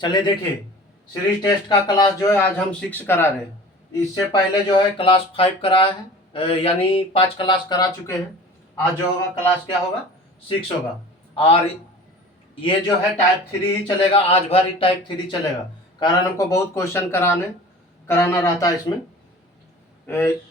चलिए देखिए, series test का क्लास जो है आज हम 6 करा रहे हैं। इससे पहले जो है क्लास 5 कराया है, यानी 5 क्लास करा चुके हैं। आज जो होगा क्लास क्या होगा, 6 होगा। और ये जो है टाइप 3 ही चलेगा, आज भर ही टाइप 3 चलेगा। कारण हमको बहुत क्वेश्चन कराना रहता है इसमें।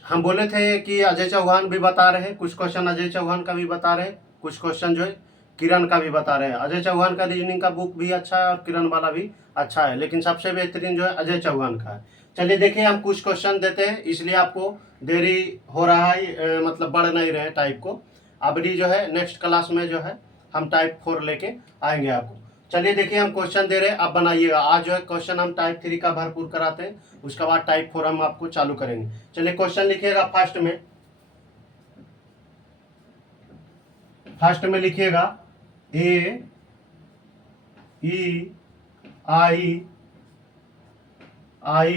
हम बोले थे कि अजय चौहान भी बता रहे हैं, कुछ क्वेश्चन अजय चौहान का भी बता रहे हैं, कुछ क्वेश्चन जो है किरण का भी बता रहे हैं। अजय चौहान का रीजनिंग का बुक भी अच्छा है और किरण वाला भी अच्छा है, लेकिन सबसे बेहतरीन जो है अजय चौहान का है। चलिए देखिए, हम कुछ क्वेश्चन देते हैं, इसलिए आपको देरी हो रहा है, मतलब बढ़ नहीं रहे टाइप को। अभी जो है नेक्स्ट क्लास में जो है हम टाइप 4 लेके आएंगे आपको। चलिए देखिए, हम क्वेश्चन दे रहे हैं, आप बनाइएगा। आज जो है क्वेश्चन हम टाइप 3 का भरपूर कराते हैं, उसके बाद टाइप 4 हम आपको चालू करेंगे। चलिए क्वेश्चन लिखिएगा। फर्स्ट में लिखिएगा ए ई आई आई,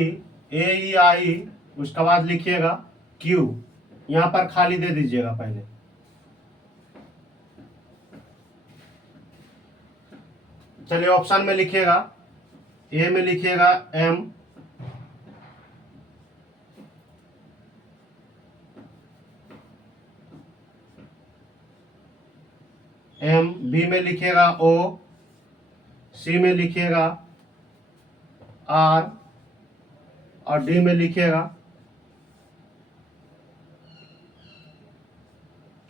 ए ई आई, उसके बाद लिखिएगा क्यू। यहां पर खाली दे दीजिएगा पहले। चलिए ऑप्शन में लिखिएगा, ए में लिखिएगा एम, बी में लिखिएगा ओ, सी में लिखिएगा आर, और डी में लिखिएगा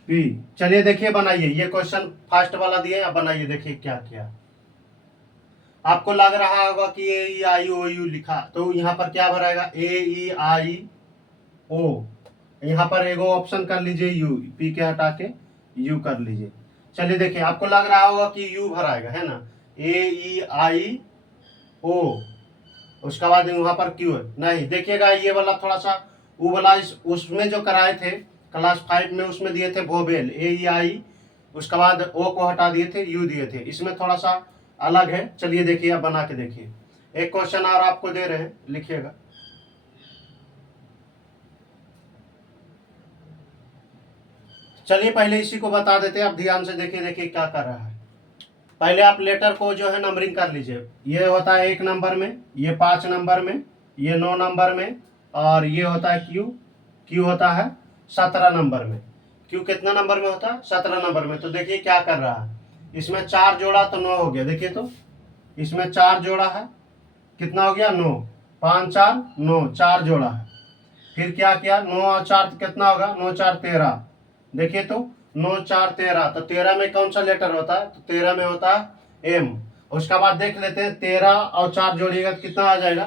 पी। चलिए देखिए, बनाइए। ये क्वेश्चन फर्स्ट वाला दिए, अब बनाइए, देखिए क्या क्या। आपको लग रहा होगा कि ए ई आई ओ यू लिखा, तो यहाँ पर क्या भराएगा, ए ई आई ओ। यहाँ पर एगो ऑप्शन कर लीजिए यू, पी के हटा के यू कर लीजिए। चलिए देखिए, आपको लग रहा होगा कि यू भराएगा, है ना, ए ई आई ओ, उसके बाद वहां पर क्यू है। नहीं, देखिएगा ये वाला थोड़ा सा, वो वाला उसमें जो कराए थे क्लास 5 में, उसमें दिए थे वोवेल ए ई आई, उसके बाद ओ को हटा दिए थे, यू दिए थे। इसमें थोड़ा सा अलग है। चलिए देखिए, अब बना के देखिए। एक क्वेश्चन और आपको दे रहे हैं, लिखिएगा। चलिए पहले इसी को बता देते हैं, आप ध्यान से देखिए। देखिए क्या कर रहा है। पहले आप लेटर को जो है नंबरिंग कर लीजिए। ये होता है 1 नंबर में, ये 5 नंबर में, ये 9 नंबर में, और ये होता है क्यू। क्यू होता है 17 नंबर में। क्यू कितना नंबर में होता है, 17 नंबर में। तो देखिए क्या कर रहा है, इसमें 4 जोड़ा तो 9 हो गया। देखिए तो इसमें 4 जोड़ा है, कितना हो गया, 9। 5 4 9, 4 जोड़ा है। फिर क्या किया, 9 और 4 कितना होगा, 9 4 13। देखिए तो 9 4 13, तो 13 में कौन सा लेटर होता है, तो 13 में होता है एम। उसका बाद देख लेते हैं, 13 और 4 जोड़िएगा तो कितना आ जाएगा,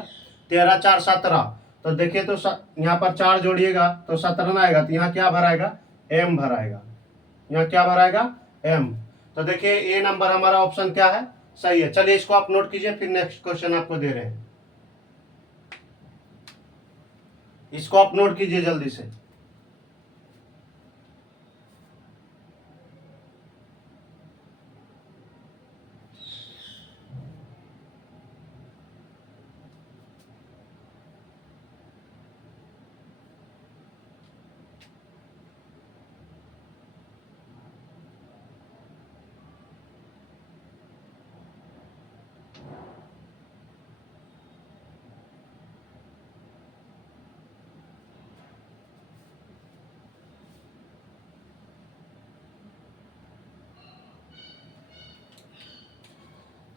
13 4 17। तो देखिए तो यहाँ पर 4 जोड़िएगा तो 17 ना आएगा, तो यहाँ क्या भराएगा, एम भराएगा। यहाँ क्या भराएगा, एम। तो देखिए ए नंबर हमारा ऑप्शन क्या है, सही है। चलिए इसको आप नोट कीजिए, फिर नेक्स्ट क्वेश्चन आपको दे रहे हैं, इसको आप नोट कीजिए जल्दी से।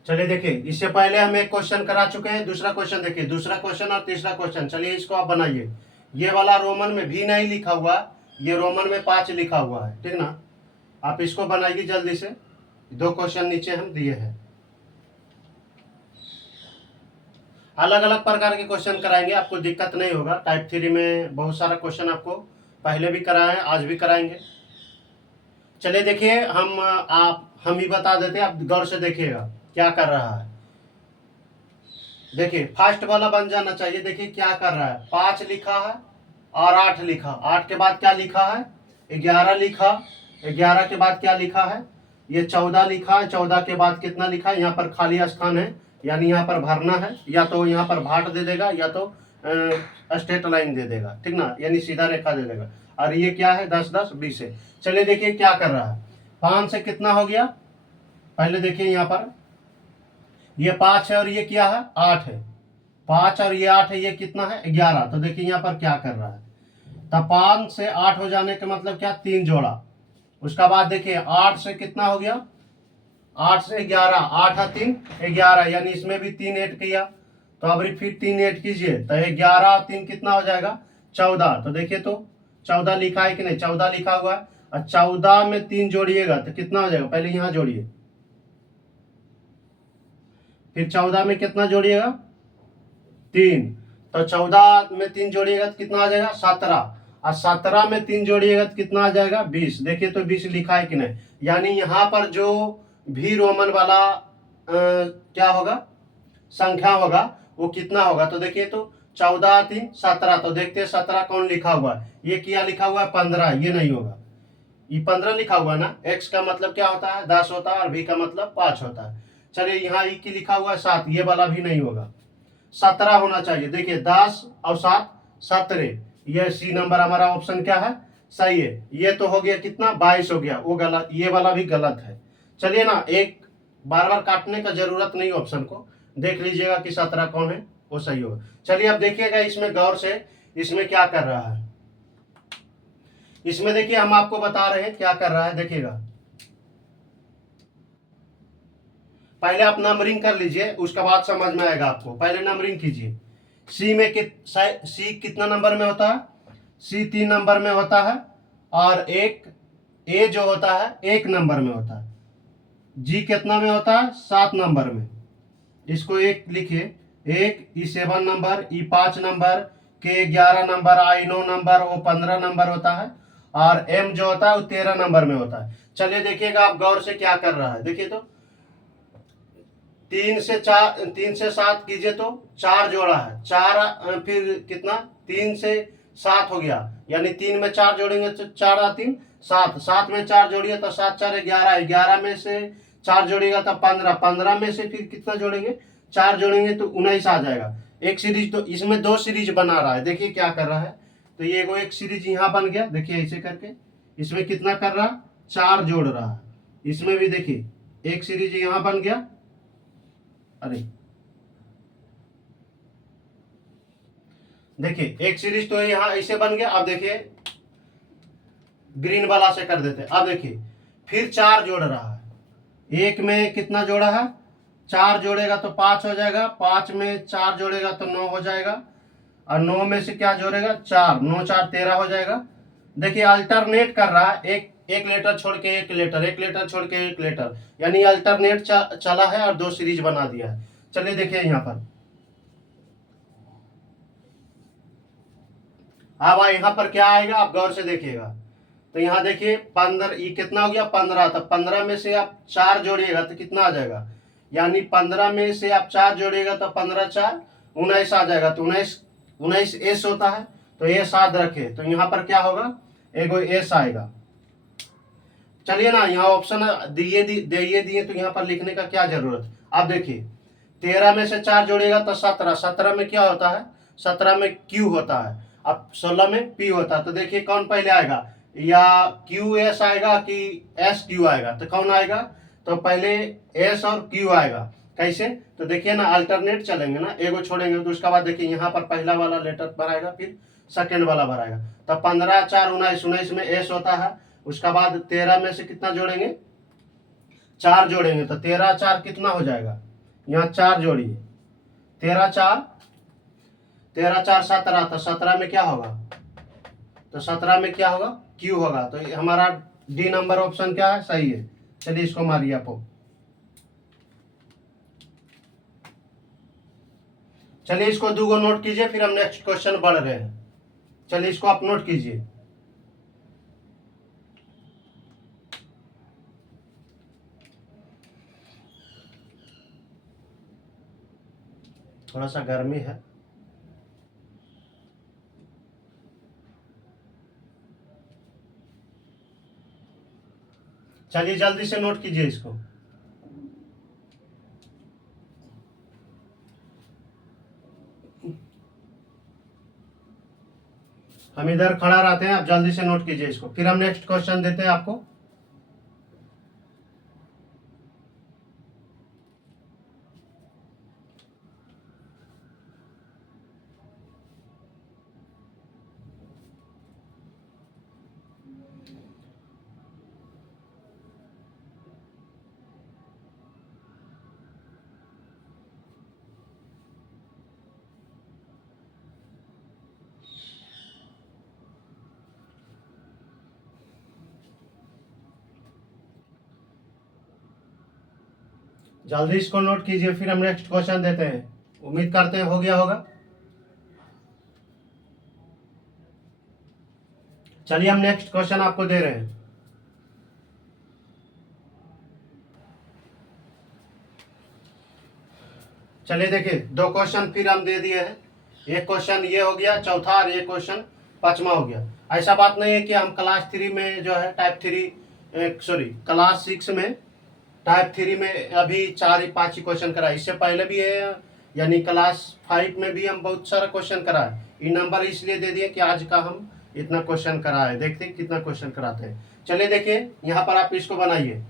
चलिए देखिए, इससे पहले हम एक क्वेश्चन करा चुके हैं। दूसरा क्वेश्चन देखिए, दूसरा क्वेश्चन और तीसरा क्वेश्चन। चलिए इसको आप बनाइए। ये वाला रोमन में भी नहीं लिखा हुआ, ये रोमन में 5 लिखा हुआ है, ठीक ना। आप इसको बनाइए जल्दी से। 2 क्वेश्चन नीचे हम दिए हैं, अलग अलग प्रकार के क्वेश्चन कराएंगे, आपको दिक्कत नहीं होगा। टाइप 3 में बहुत सारा क्वेश्चन आपको पहले भी कराए हैं, आज भी कराएंगे। चलिए देखिए, हम ही बता देते हैं, आप गौर से देखिएगा क्या कर रहा है। देखिए फर्स्ट वाला बन जाना चाहिए। देखिए क्या कर रहा है, 5 लिखा है और 8 लिखा। 8 के बाद क्या लिखा है, 11 लिखा। 11 के बाद क्या लिखा है, ये 14 लिखा है। 14 के बाद कितना लिखा है, यहाँ पर खाली स्थान है, यानी यहाँ पर भरना है। या तो यहाँ पर भाट दे देगा, या तो स्ट्रेट लाइन दे देगा, ठीक ना, यानी सीधा रेखा दे देगा। और ये क्या है, 10 10 20 है। चलिए देखिए क्या कर रहा है, 5 से कितना हो गया, पहले देखिए यहाँ पर ये 5 है और ये क्या है 8 है, 5 और ये 8 है, ये कितना है 11। तो देखिए यहाँ पर क्या कर रहा है, तब 5 से 8 हो जाने का मतलब क्या 3 जोड़ा। उसका बाद देखिए 8 से कितना हो गया 8 से 11, 8 है 3 11, यानी इसमें भी 3 ऐड किया। तो अब फिर 3 ऐड कीजिए तो 11 और 3 कितना हो जाएगा 14। तो देखिए तो 14 लिखा है कि नहीं, 14 लिखा हुआ है। और 14 में 3 जोड़िएगा तो कितना हो जाएगा, पहले यहाँ जोड़िए, फिर 14 में कितना जोड़िएगा 3। तो 14 में 3 जोड़िएगा तो कितना आ जाएगा 17। और 17 में 3 जोड़िएगा तो कितना आ जाएगा 20। देखिए तो 20 लिखा है कि नहीं, यानी यहाँ पर जो भी रोमन वाला क्या होगा संख्या होगा वो कितना होगा। तो देखिए तो 14 3 17, तो देखते हैं 17 कौन लिखा हुआ है, ये क्या लिखा हुआ है 15, ये नहीं होगा, ये 15 लिखा हुआ है ना। x का मतलब क्या होता है 10 होता है और v का मतलब 5 होता है। चलिए यहाँ ई की लिखा हुआ है 7, ये वाला भी नहीं होगा, 17 होना चाहिए। देखिए 10 और 7 17, ये सी नंबर हमारा ऑप्शन क्या है सही है। ये तो हो गया कितना 22 हो गया, वो गलत, ये वाला भी गलत है। चलिए ना, एक बार बार काटने का जरूरत नहीं, ऑप्शन को देख लीजिएगा कि 17 कौन है वो सही होगा। चलिए अब देखिएगा इसमें गौर से, इसमें क्या कर रहा है। इसमें देखिए हम आपको बता रहे हैं क्या कर रहा है, देखिएगा पहले आप नंबरिंग कर लीजिए, उसके बाद समझ में आएगा आपको। पहले नंबरिंग कीजिए। सी में सी कितना नंबर में होता है, सी 3 नंबर में होता है, और एक ए जो होता है 1 नंबर में होता है। जी कितना में होता है 7 नंबर में, इसको एक लिखिए, एक ई 7 नंबर, ई 5 नंबर, के 11 नंबर, आई 9 नंबर, वो 15 नंबर होता है, और एम जो होता है वो 13 नंबर में होता है। चलिए देखिएगा आप गौर से क्या कर रहा है, देखिए तो 3 से 7 कीजिए तो 4 जोड़ा है, 4 फिर कितना 3 से 7 हो गया, यानी 3 में 4 जोड़ेंगे तो 4 और 3 7, 7 में 4 जोड़िए तो 7 4 11, 11 में से 4 जोड़िएगा तो 15, 15 में से फिर कितना जोड़ेंगे 4 जोड़ेंगे तो 19 आ जाएगा। एक सीरीज, तो इसमें 2 सीरीज बना रहा है, देखिए क्या कर रहा है। तो ये एक सीरीज यहाँ बन गया, देखिए ऐसे करके इसमें कितना कर रहा है 4 जोड़ रहा है। इसमें भी देखिए एक सीरीज यहाँ बन गया, अरे देखिए एक सीरीज तो यहाँ ऐसे बन गया। अब देखिए ग्रीन वाला से कर देते हैं। अब देखिए फिर 4 जोड़ रहा है, एक में कितना जोड़ा है 4 जोड़ेगा तो 5 हो जाएगा, 5 में 4 जोड़ेगा तो 9 हो जाएगा, और 9 में से क्या जोड़ेगा 4, 9 4 13 हो जाएगा। देखिए अल्टरनेट कर रहा है, एक एक लेटर छोड़ के एक लेटर, एक लेटर छोड़ के एक लेटर, यानी अल्टरनेट चला है और 2 सीरीज बना दिया है। चलिए देखिए यहाँ पर, अब यहाँ पर क्या आएगा आप गौर से देखिएगा। तो यहाँ देखिए 15, ये कितना हो गया 15, तो 15 में से आप 4 जोड़िएगा तो कितना आ जाएगा, यानी 15 में से आप 4 जोड़िएगा तो 15 4 19 आ जाएगा। तो 19 19 एस होता है, तो एस याद रखे, तो यहाँ पर क्या होगा एगो एस आएगा। चलिए ना, यहाँ ऑप्शन दिए दिए तो यहाँ पर लिखने का क्या जरूरत। आप देखिए 13 में से 4 जोड़िएगा तो 17, 17 में क्या होता है 17 में क्यू होता है, अब 16 में पी होता है। तो देखिए कौन पहले आएगा, या क्यू एस आएगा कि एस क्यू आएगा, तो कौन आएगा, तो पहले एस और क्यू आएगा। कैसे, तो देखिए ना अल्टरनेट चलेंगे ना, एगो छोड़ेंगे तो उसका बाद देखिए यहाँ पर पहला वाला लेटर भराएगा, फिर सेकेंड वाला भराएगा। तो 15 4 19, 19 में एस होता है। उसका बाद 13 में से कितना जोड़ेंगे 4 जोड़ेंगे, तो 13 4 कितना हो जाएगा, यहाँ 4 जोड़िए, 13 4 17, तो 17 में क्या होगा, तो 17 में क्या होगा क्यू होगा। तो हमारा डी नंबर ऑप्शन क्या है सही है। चलिए इसको मारिए आपको। चलिए इसको 2 गो नोट कीजिए, फिर हम नेक्स्ट क्वेश्चन बढ़ रहे हैं। चलिए इसको आप नोट कीजिए। थोड़ा सा गर्मी है। चलिए जल्दी से नोट कीजिए इसको। हम इधर खड़ा रहते हैं, आप जल्दी से नोट कीजिए इसको, फिर हम नेक्स्ट क्वेश्चन देते हैं आपको। जल्दी इसको नोट कीजिए, फिर हम नेक्स्ट क्वेश्चन देते हैं। उम्मीद करते हैं हो गया होगा। चलिए हम नेक्स्ट क्वेश्चन आपको दे रहे हैं। चलिए देखिए, दो क्वेश्चन फिर हम दे दिए हैं। एक क्वेश्चन ये हो गया चौथा, और एक क्वेश्चन पांचवा हो गया। ऐसा बात नहीं है कि हम क्लास 3 में जो है टाइप 3 सॉरी क्लास 6 में टाइप 3 में अभी 4 ही 5 ही क्वेश्चन कराए, इससे पहले भी है, यानी क्लास 5 में भी हम बहुत सारा क्वेश्चन कराए। ये नंबर इसलिए दे दिए कि आज का हम इतना क्वेश्चन कराए, देखते हैं कितना क्वेश्चन कराते हैं। चलिए देखिए, यहाँ पर आप इसको बनाइए।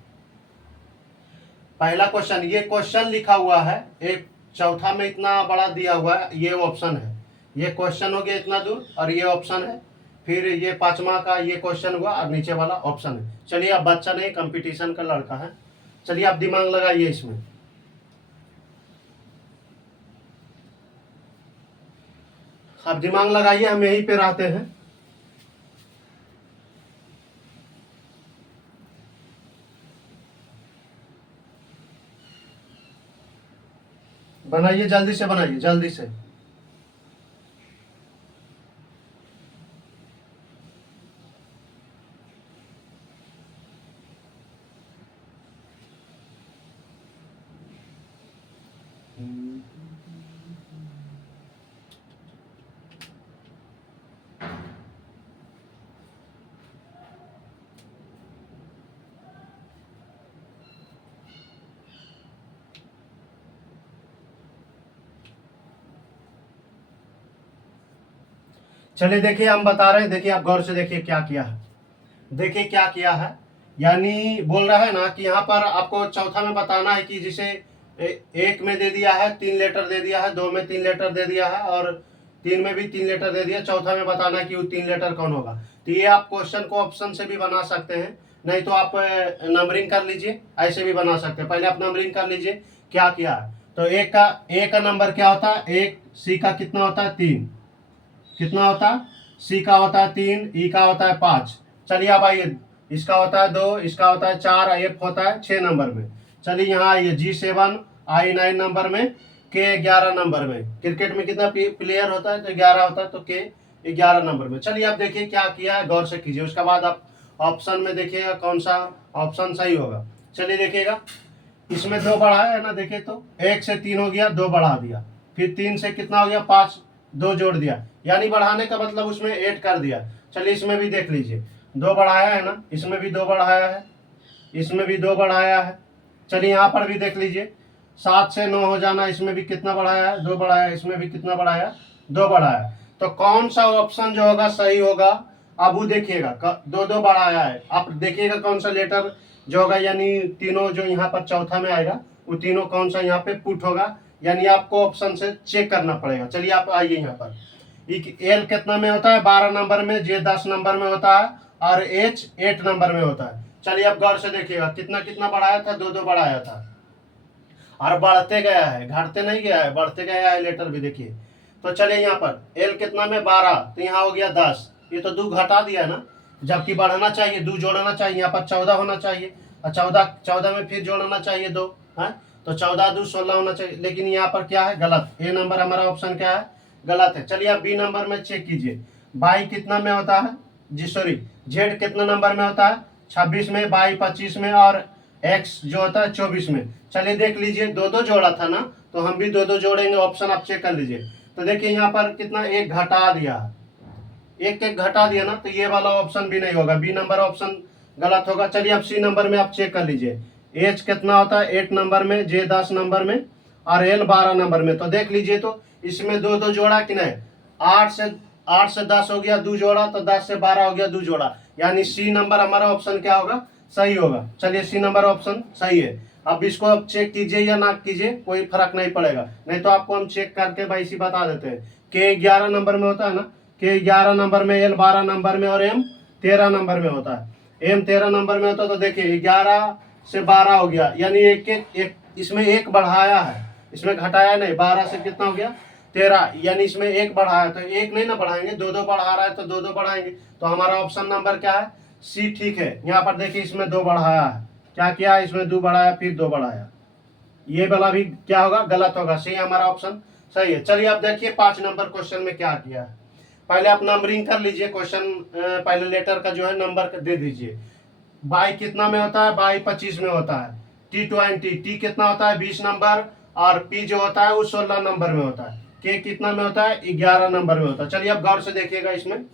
पहला क्वेश्चन, ये क्वेश्चन लिखा हुआ है, एक चौथा में इतना बड़ा दिया हुआ है, ये ऑप्शन है। ये क्वेश्चन हो गया इतना दूर, और ये ऑप्शन है। फिर ये पांचवा का ये क्वेश्चन हुआ, और नीचे वाला ऑप्शन है। चलिए, अब बच्चा नहीं, कंपटीशन का लड़का है। चलिए आप दिमाग लगाइए इसमें। आप दिमाग लगाइए, हम यहीं पे रहते हैं। बनाइए, जल्दी से बनाइए, जल्दी से। चलिए देखिए, हम बता रहे हैं, देखिए आप गौर से देखिए क्या किया है। देखिए क्या किया है, यानी बोल रहा है ना कि यहाँ पर आपको चौथा में बताना है कि जिसे एक में दे दिया है 3 लेटर दे दिया है, 2 में 3 लेटर दे दिया है, और 3 में भी 3 लेटर दे दिया। चौथा में बताना है कि वो 3 लेटर कौन होगा। तो ये आप क्वेश्चन को ऑप्शन से भी बना सकते हैं, नहीं तो आप नंबरिंग कर लीजिए, ऐसे भी बना सकते हैं। पहले आप नंबरिंग कर लीजिए क्या किया है। तो एक का नंबर क्या होता है, एक। सी का कितना होता है, 3। कितना होता है, सी का होता है 3, ई का होता है 5। चलिए अब आइए, इसका होता है 2, इसका होता है 4, एफ होता है 6 नंबर में। चलिए यहाँ आइए, G7, I9 नंबर में, K11 नंबर में। क्रिकेट में कितना प्लेयर होता है, तो 11 होता है, तो K11 नंबर में। चलिए आप देखिए क्या किया है, गौर से कीजिए। उसके बाद आप ऑप्शन में देखिएगा कौन सा ऑप्शन सही होगा। चलिए देखिएगा, इसमें 2 बढ़ा है ना, देखिए तो 1 से 3 हो गया, 2 बढ़ा दिया। फिर 3 से कितना हो गया, 5, 2 जोड़ दिया, यानी बढ़ाने का मतलब उसमें ऐड कर दिया। चलिए इसमें भी देख लीजिए, 2 बढ़ाया है ना, इसमें भी 2 बढ़ाया है, इसमें भी 2 बढ़ाया है। चलिए यहाँ पर भी देख लीजिए, 7 से 9 हो जाना, इसमें भी कितना बढ़ाया है, 2 बढ़ाया, इसमें भी कितना बढ़ाया, 2 बढ़ाया। तो कौन सा ऑप्शन जो होगा सही होगा, अब वो देखिएगा, 2 बढ़ाया है। आप देखिएगा कौन सा लेटर जो होगा, यानी तीनों जो यहाँ पर चौथा में आएगा, वो तीनों कौन सा यहाँ पे पुट होगा, यानी आपको ऑप्शन से चेक करना पड़ेगा। चलिए आप आइए यहाँ पर, एल कितना में होता है, 12 नंबर में, जे 10 नंबर में होता है, और एच 8 नंबर में होता है। चलिए आप गौर से देखिएगा, कितना कितना बढ़ाया था, 2 2 बढ़ाया था, और बढ़ते गया है, घटते नहीं गया है, बढ़ते गया है लेटर भी, देखिए। तो चलिए यहाँ पर एल कितना में 12, तो यहाँ हो गया 10, ये तो 2 घटा दिया ना, जबकि बढ़ना चाहिए 2 जोड़ना चाहिए, यहाँ पर 14 होना चाहिए, और 14 में फिर जोड़ना चाहिए 2 है, तो 14 2 16 होना चाहिए। लेकिन यहाँ पर क्या है, गलत। ए नंबर हमारा ऑप्शन क्या है, गलत है। चलिए आप बी नंबर में चेक कीजिए, बाई कितना में होता है, जी सॉरी, जेड कितना नंबर में होता है, 26 में, बाई 25 में, और एक्स जो होता है 24 में। चलिए देख लीजिए, 2 2 जोड़ा था ना, तो हम भी 2 2 जोड़ेंगे, ऑप्शन आप चेक कर लीजिए। तो देखिए यहाँ पर कितना, एक घटा दिया, एक एक घटा दिया ना, तो ये वाला ऑप्शन भी नहीं होगा, बी नंबर ऑप्शन गलत होगा। चलिए अब सी नंबर में आप चेक कर लीजिए, एच कितना होता है 8 नंबर में, जे 10 नंबर में, और एल 12 नंबर में। तो देख लीजिए, तो इसमें 2 2 जोड़ा कि नहीं, 8 से 10 हो गया 2 जोड़ा, तो 10 से 12 हो गया 2 जोड़ा, यानी सी नंबर हमारा ऑप्शन क्या होगा, सही होगा। चलिए सी नंबर ऑप्शन सही है। अब इसको आप चेक कीजिए या ना कीजिए, कोई फर्क नहीं पड़ेगा, नहीं तो आपको हम चेक करके भाई इसी बता देते हैं। K11 नंबर में होता है ना, K11 नंबर में, एल 12 नंबर में, और एम 13 नंबर में होता है। एम 13 नंबर में होता है, तो देखिए 11 से 12 हो गया, यानी एक इसमें एक बढ़ाया है, इसमें घटाया नहीं। 12 से कितना हो गया, 13, यानी इसमें एक बढ़ाया, तो एक नहीं ना बढ़ाएंगे, 2 2 बढ़ा रहा है, तो 2 2 बढ़ाएंगे। तो हमारा ऑप्शन नंबर क्या है, सी ठीक है। यहाँ पर देखिए, इसमें 2 बढ़ाया है, क्या किया, इसमें 2 बढ़ाया, फिर 2 बढ़ाया। ये वाला भी क्या होगा, गलत होगा। सी हमारा ऑप्शन सही है। चलिए अब देखिए 5 नंबर क्वेश्चन में क्या किया है। पहले आप नंबरिंग कर लीजिए क्वेश्चन, पहले लेटर का जो है नंबर दे दीजिए। बाई कितना में होता है, बाई 25 में होता है। T20, टी कितना होता है 20 नंबर, और पी जो होता है वो 16 नंबर में होता है। के कितना में होता है 11 नंबर में होता है। चलिए अब गौर से देखिएगा इसमें,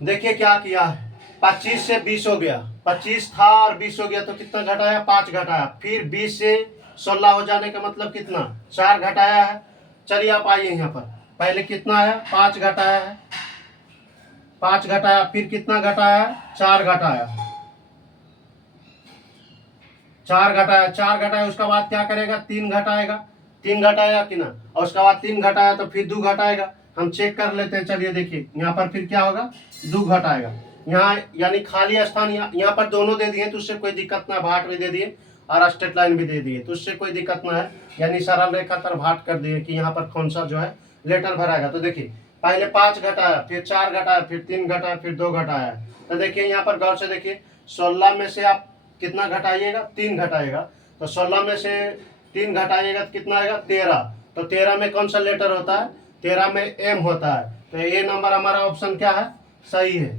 देखिए क्या किया है। 25 से 20 हो गया, 25 था और 20 हो गया तो कितना घटाया, 5 घटाया। फिर 20 से 16 हो जाने का मतलब कितना, 4 घटाया है। चलिए आप आइए यहाँ पर, पहले कितना है 5 घटाया है, 5 घटाया, फिर कितना घटाया, 4 घटाया, 4 घटाया, 4 घटाया। उसके बाद क्या करेगा, 3 घटाएगा, 3 घटाएगा कि ना, और उसके बाद 3 घटाया तो फिर 2 घटाएगा। हम चेक कर लेते हैं। चलिए देखिए यहाँ पर फिर क्या होगा, 2 घटाएगा। यहाँ यानी खाली स्थान यहाँ पर दोनों दे दिए तो उससे कोई दिक्कत ना, भाट भी दे दिए और स्ट्रेट लाइन भी दे दिए तो उससे कोई दिक्कत ना है। यानी सरल रेखा तर भाट कर दिए कि यहाँ पर कौन सा जो है लेटर भराएगा। तो देखिए पहले 5 घटाया, फिर 4 घटाया, फिर 3 घटाया, फिर 2 घटाया। तो देखिए यहाँ पर गौर से देखिए, 16 में से आप कितना घटाइएगा, 3 घटाएगा। तो 16 में से 3 घटाइएगा तो कितना आएगा, 13। तो 13 में कौन सा लेटर होता है, 13 में एम होता है। तो ये नंबर हमारा ऑप्शन क्या है, सही है।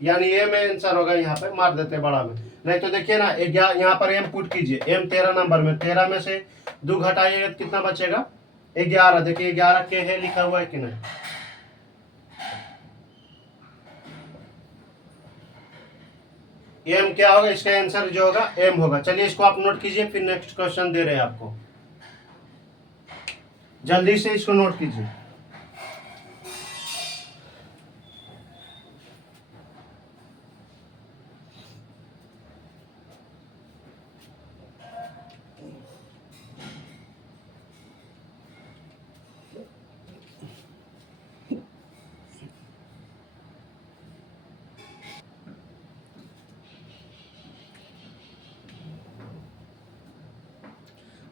यानी ए में आंसर होगा। यहाँ पे मार देते हैं बड़ा में, नहीं तो देखिए ना यहाँ पर एम पुट कीजिए, एम 13 नंबर में, 13 में से 2 घटाइएगा तो कितना बचेगा, 11। देखिए 11 के है लिखा हुआ है कि नहीं, एम क्या होगा, इसका आंसर जो होगा एम होगा। चलिए इसको आप नोट कीजिए, फिर नेक्स्ट क्वेश्चन दे रहे हैं आपको, जल्दी से इसको नोट कीजिए।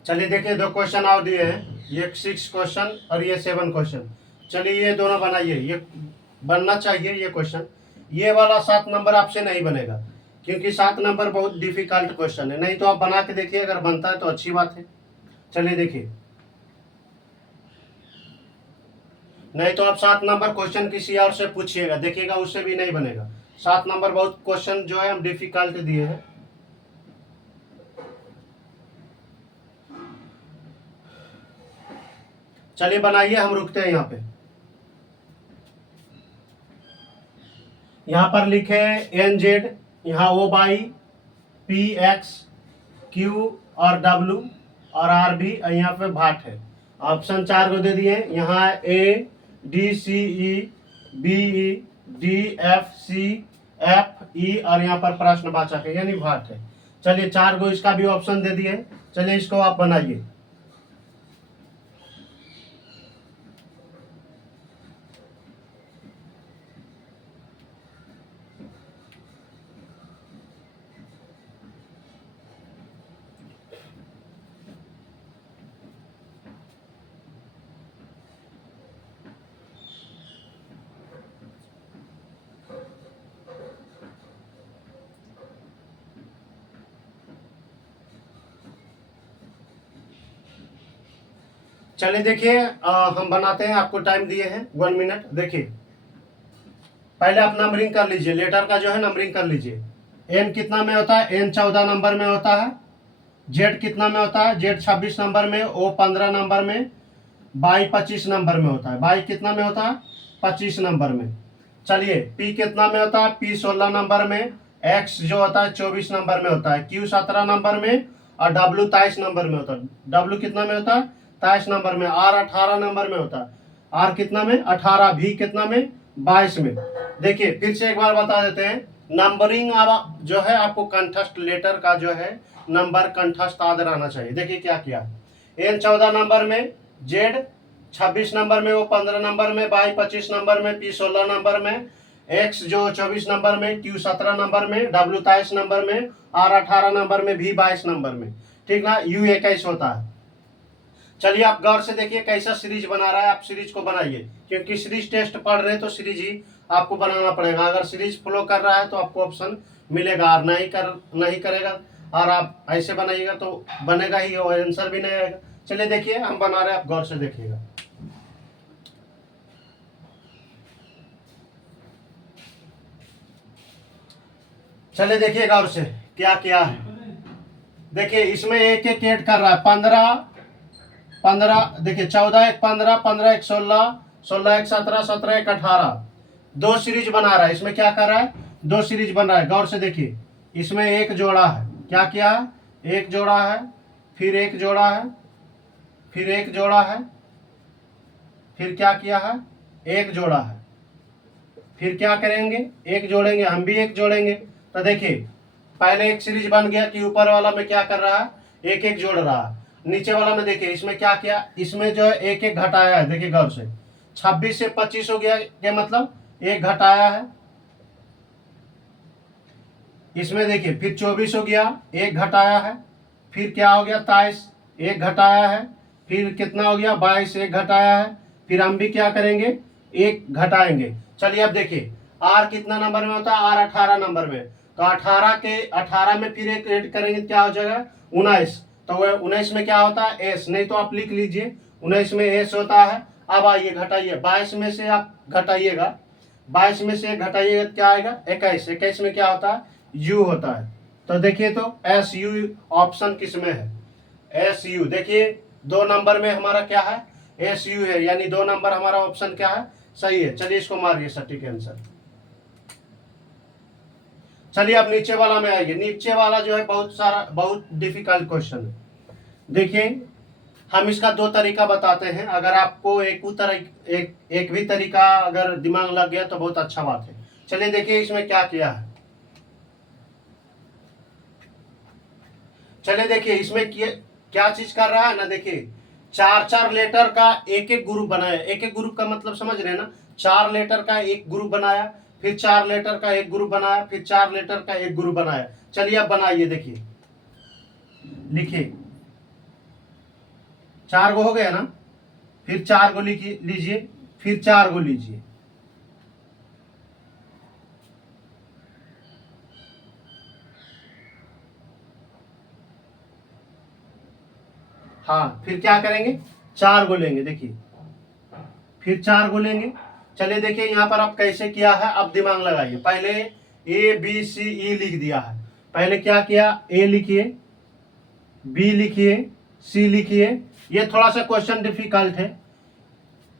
चलिए देखिए 2 क्वेश्चन और दिए हैं, ये 6 क्वेश्चन और ये 7 क्वेश्चन। चलिए ये दोनों बनाइए, ये बनना चाहिए ये क्वेश्चन। ये वाला 7 नंबर आपसे नहीं बनेगा क्योंकि 7 नंबर बहुत डिफिकल्ट क्वेश्चन है। नहीं तो आप बना के देखिए, अगर बनता है तो अच्छी बात है। चलिए देखिए, नहीं तो आप 7 नंबर क्वेश्चन किसी और से पूछिएगा, देखिएगा उससे भी नहीं बनेगा। 7 नंबर बहुत क्वेश्चन जो है हम डिफिकल्ट दिए हैं। चलिए बनाइए, हम रुकते हैं यहाँ पे। यहाँ पर लिखे एन जेड, यहाँ O by, P x, Q और डब्ल्यू और आर भी यहाँ पे भाट है। ऑप्शन 4 को दे दिए, यहाँ A D C E, B E, D F C, F E और यहाँ पर प्रश्नवाचक है यानी भाट है। चलिए 4 को इसका भी ऑप्शन दे दिए। चलिए इसको आप बनाइए। चलिए देखिए हम बनाते हैं, आपको टाइम दिए हैं 1 मिनट। देखिए पहले आप नंबरिंग कर लीजिए, लेटर का जो है नंबरिंग कर लीजिए। एन कितना में होता है, एन 14 नंबर में होता है। जेड कितना में होता है, जेड 26 नंबर में, ओ 15 नंबर में, बाई 25 नंबर में होता है। बाई कितना में होता है, 25 नंबर में। चलिए पी कितना में होता है, पी 16 नंबर में, एक्स जो होता है 24 नंबर में होता है, क्यू 17 नंबर में और डब्ल्यू 23 नंबर में होता है। डब्ल्यू कितना में होता है, 23 नंबर में। आर 18 नंबर में होता है, आर कितना में 18, भी कितना में 22 में। देखिए फिर से एक बार बता देते हैं, नंबरिंग अब जो है आपको कंठस्थ लेटर का जो है नंबर कंठस्थ याद रहना चाहिए। देखिए क्या किया, एन 14 नंबर में, जेड 26 नंबर में, वो 15 नंबर में, बाई 25 नंबर में, पी 16 नंबर में, एक्स जो 24 नंबर में, क्यू 17 नंबर में, डब्ल्यू 23 नंबर में, आर 18 नंबर में, भी 22 नंबर में। ठीक ना, यू 21 होता है। चलिए आप गौर से देखिए कैसा सीरीज बना रहा है, आप सीरीज को बनाइए क्योंकि सीरीज टेस्ट पढ़ रहे हैं तो सीरीज ही आपको बनाना पड़ेगा। अगर सीरीज फ्लो कर रहा है तो आपको ऑप्शन मिलेगा, और नहीं करेगा और आप ऐसे बनाइएगा तो बनेगा ही, वो आंसर भी नहीं आएगा। चलिए देखिए हम बना रहे हैं, आप गौर से देखिएगा। चलिए देखिए गौर से क्या क्या है। देखिए इसमें एक एक ऐड कर रहा है, 15 15, देखिए 14 एक 15, 15 एक 16, 16 एक 17, 17 एक 18, दो सीरीज बना रहा है। इसमें क्या कर रहा है, दो सीरीज बन रहा है। गौर से देखिए इसमें एक जोड़ा है, क्या किया है, एक जोड़ा है, फिर एक जोड़ा है, फिर एक जोड़ा है, फिर क्या किया है, एक जोड़ा है, फिर क्या करेंगे, एक जोड़ेंगे, हम भी एक जोड़ेंगे। तो देखिए पहले एक सीरीज बन गया कि ऊपर वाला में क्या कर रहा है, एक एक जोड़ रहा है। नीचे वाला में देखिए इसमें क्या किया, इसमें जो है एक एक घटाया है। देखिए गौर से 26 से 25 हो गया, क्या मतलब एक घटाया है। इसमें देखिए फिर 24 हो गया, एक घटाया है। फिर क्या हो गया 23, एक घटाया है। फिर कितना हो गया 22, एक घटाया है। फिर हम भी क्या करेंगे, एक घटाएंगे। चलिए अब देखिए आर कितना नंबर में होता है, आर 18 नंबर में। तो 18 के 18 में फिर एक ऐड करेंगे, क्या हो जाएगा 19। तो वह 19 में क्या होता है एस, नहीं तो आप लिख लीजिए 19 में एस होता है। अब आइए घटाइए, 22 में से आप घटाइएगा, 22 में से घटाइएगा क्या आएगा 21, 21 में क्या होता है यू होता है। तो देखिए तो एस यू ऑप्शन किस में है, एस यू। देखिए दो नंबर में हमारा क्या है एस यू है, यानी दो नंबर हमारा ऑप्शन क्या है सही है। चलिए इसको मारिए सटीक आंसर। चलिए अब नीचे वाला में आइए। नीचे वाला जो है बहुत डिफिकल्ट क्वेश्चन है। देखिए हम इसका दो तरीका बताते हैं, अगर आपको एक भी तरीका अगर दिमाग लग गया तो बहुत अच्छा बात है। चलिए देखिए इसमें क्या किया है। चलिए देखिए इसमें क्या चीज कर रहा है ना, देखिए चार चार लेटर का एक एक ग्रुप बनाया। एक एक ग्रुप का मतलब समझ रहे हैं ना, चार लेटर का एक ग्रुप बनाया, फिर चार लेटर का एक ग्रुप बनाया, फिर चार लेटर का एक ग्रुप बनाया। चलिए अब बनाइए, देखिए लिखिए, चार गो हो गया ना, फिर चार गो लिखिए, लीजिए, फिर चार गो लीजिए। हाँ फिर क्या करेंगे, चार गो लेंगे, देखिए फिर चार गो लेंगे। चलिए देखिए यहाँ पर आप कैसे किया है, अब दिमाग लगाइए। पहले ए बी सी ई लिख दिया है, पहले क्या किया ए लिखिए, बी लिखिए, सी लिखिए। ये थोड़ा सा क्वेश्चन डिफिकल्ट है।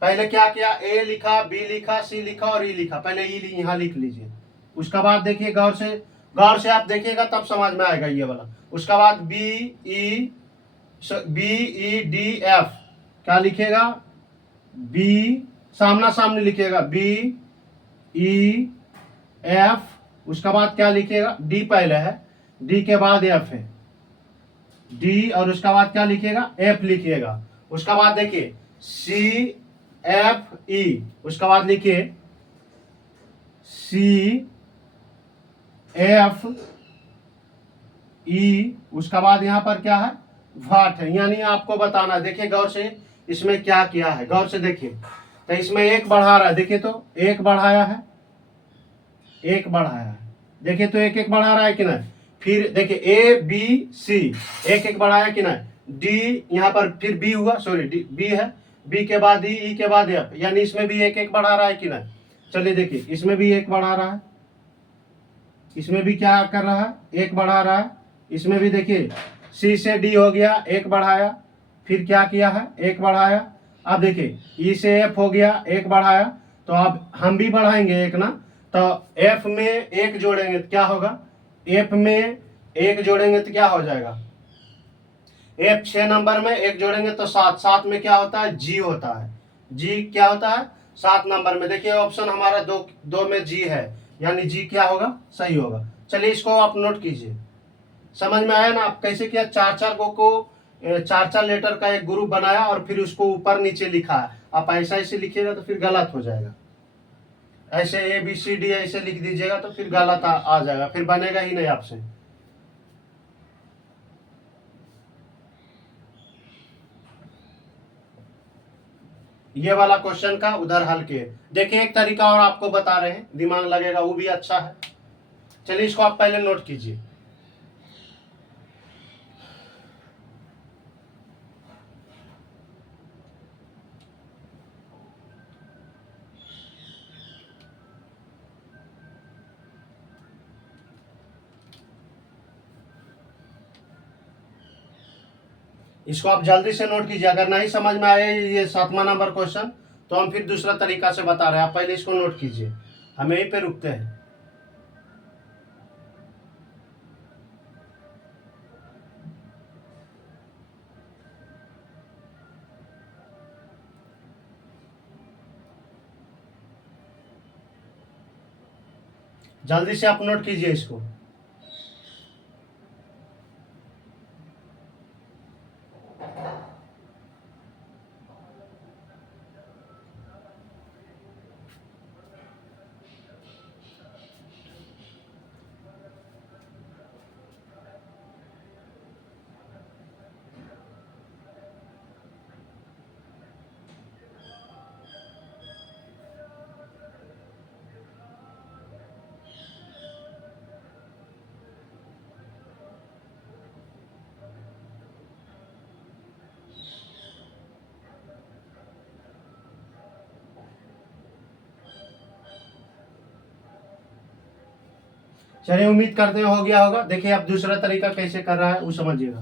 पहले क्या किया ए लिखा, बी लिखा, सी लिखा और ई लिखा। पहले ई यहाँ लिख लीजिए। उसका बाद देखिए गौर से आप देखिएगा तब समझ में आएगा ये वाला। उसका बाद बी ई डी एफ, क्या लिखेगा बी, सामना सामने लिखिएगा बी ई एफ। उसका बाद क्या लिखिएगा डी पहले है, डी के बाद एफ है, डी और उसका बाद क्या लिखिएगा एफ लिखिएगा। उसका बाद देखिए सी एफ ई, उसका बाद लिखिए सी एफ ई। उसका बाद यहां पर क्या है वाट है, यानी आपको बताना। देखिए गौर से इसमें क्या किया है, गौर से देखिए। तो इसमें एक बढ़ा रहा है, देखिए तो एक बढ़ाया है, एक बढ़ाया है, देखिए तो एक एक बढ़ा रहा है कि नहीं। फिर देखिए ए बी सी, एक एक बढ़ाया कि नहीं। डी यहाँ पर फिर बी हुआ, सॉरी डी बी है, बी के बाद ई के बाद एफ, यानी इसमें भी एक एक बढ़ा रहा है कि नहीं। चलिए देखिए इसमें भी एक बढ़ा रहा है, इसमें भी क्या कर रहा है एक बढ़ा रहा है। इसमें भी देखिए सी से डी हो गया, एक बढ़ाया, फिर क्या किया है एक बढ़ाया। अब देखिए ई से एफ हो गया, एक बढ़ाया, तो अब हम भी बढ़ाएंगे एक ना। तो एफ में एक जोड़ेंगे तो क्या होगा, एफ में एक जोड़ेंगे तो क्या हो जाएगा, एफ 6 नंबर में एक जोड़ेंगे तो 7, 7 में क्या होता है जी होता है। जी क्या होता है 7 नंबर में। देखिए ऑप्शन हमारा दो में जी है, यानी जी क्या होगा सही होगा। चलिए इसको आप नोट कीजिए। समझ में आया ना आप कैसे किया, चार चार को चार चार लेटर का एक ग्रुप बनाया और फिर उसको ऊपर नीचे लिखा है। आप ऐसा ऐसे लिखिएगा तो फिर गलत हो जाएगा। ऐसे ए बी सी डी ऐसे लिख दीजिएगा तो फिर गलत आ जाएगा, फिर बनेगा ही नहीं आपसे। ये वाला क्वेश्चन का उधर हल किए। देखिए एक तरीका और आपको बता रहे हैं, दिमाग लगेगा वो भी अच्छा है। चलिए इसको आप पहले नोट कीजिए। इसको आप जल्दी से नोट कीजिए। अगर नहीं समझ में आए ये 7वां नंबर क्वेश्चन तो हम फिर दूसरा तरीका से बता रहे हैं, आप पहले इसको नोट कीजिए, हम यहीं पे रुकते हैं। जल्दी से आप नोट कीजिए इसको। चलिए उम्मीद करते हैं हो गया होगा। देखिए आप दूसरा तरीका कैसे कर रहा है वो समझिएगा।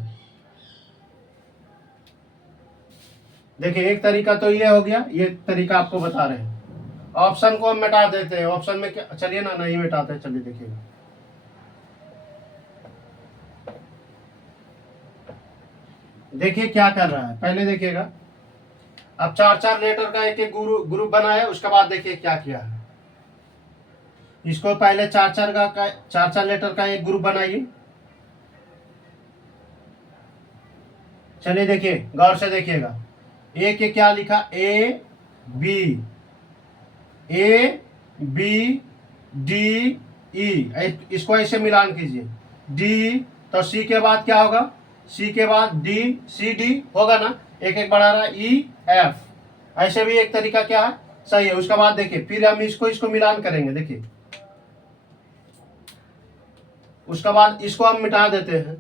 देखिए एक तरीका तो ये हो गया, ये तरीका आपको बता रहे हैं। ऑप्शन को हम मिटा देते हैं। ऑप्शन में क्या, चलिए ना नहीं मिटाते, चलिए देखिएगा। देखिए क्या कर रहा है, पहले देखिएगा। अब 4-4 लेटर का एक एक ग्रुप बनाया, उसके बाद देखिए क्या किया है। इसको पहले 4-4 लेटर का एक ग्रुप बनाइए। चलिए देखिए गौर से देखिएगा। ए के क्या लिखा, ए बी डी ई, इसको ऐसे मिलान कीजिए। डी तो सी के बाद क्या होगा, सी के बाद डी, सी डी होगा ना, एक एक बढ़ा रहा है, ई एफ। ऐसे भी एक तरीका क्या है, सही है। उसके बाद देखिए फिर हम इसको मिलान करेंगे। देखिए उसके बाद इसको हम मिटा देते हैं।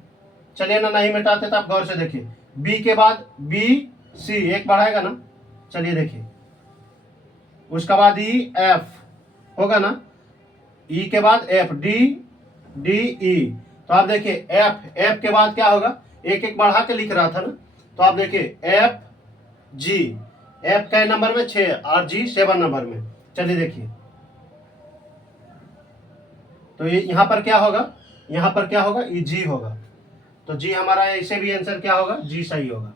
चलिए ना नहीं मिटाते तो आप गौर से देखिए। बी के बाद बी सी, एक बढ़ाएगा ना, चलिए देखिए। उसके बाद ई एफ होगा ना, ई के बाद एफ, डी डी ई। तो आप देखिए एफ के बाद क्या होगा, एक एक बढ़ा के लिख रहा था ना, तो आप देखिए एफ जी, एफ का नंबर में 6 और जी 7 नंबर में। चलिए देखिए तो ये यहाँ पर क्या होगा, यहाँ पर क्या होगा, ये जी होगा। तो जी हमारा ऐसे भी आंसर क्या होगा, जी सही होगा।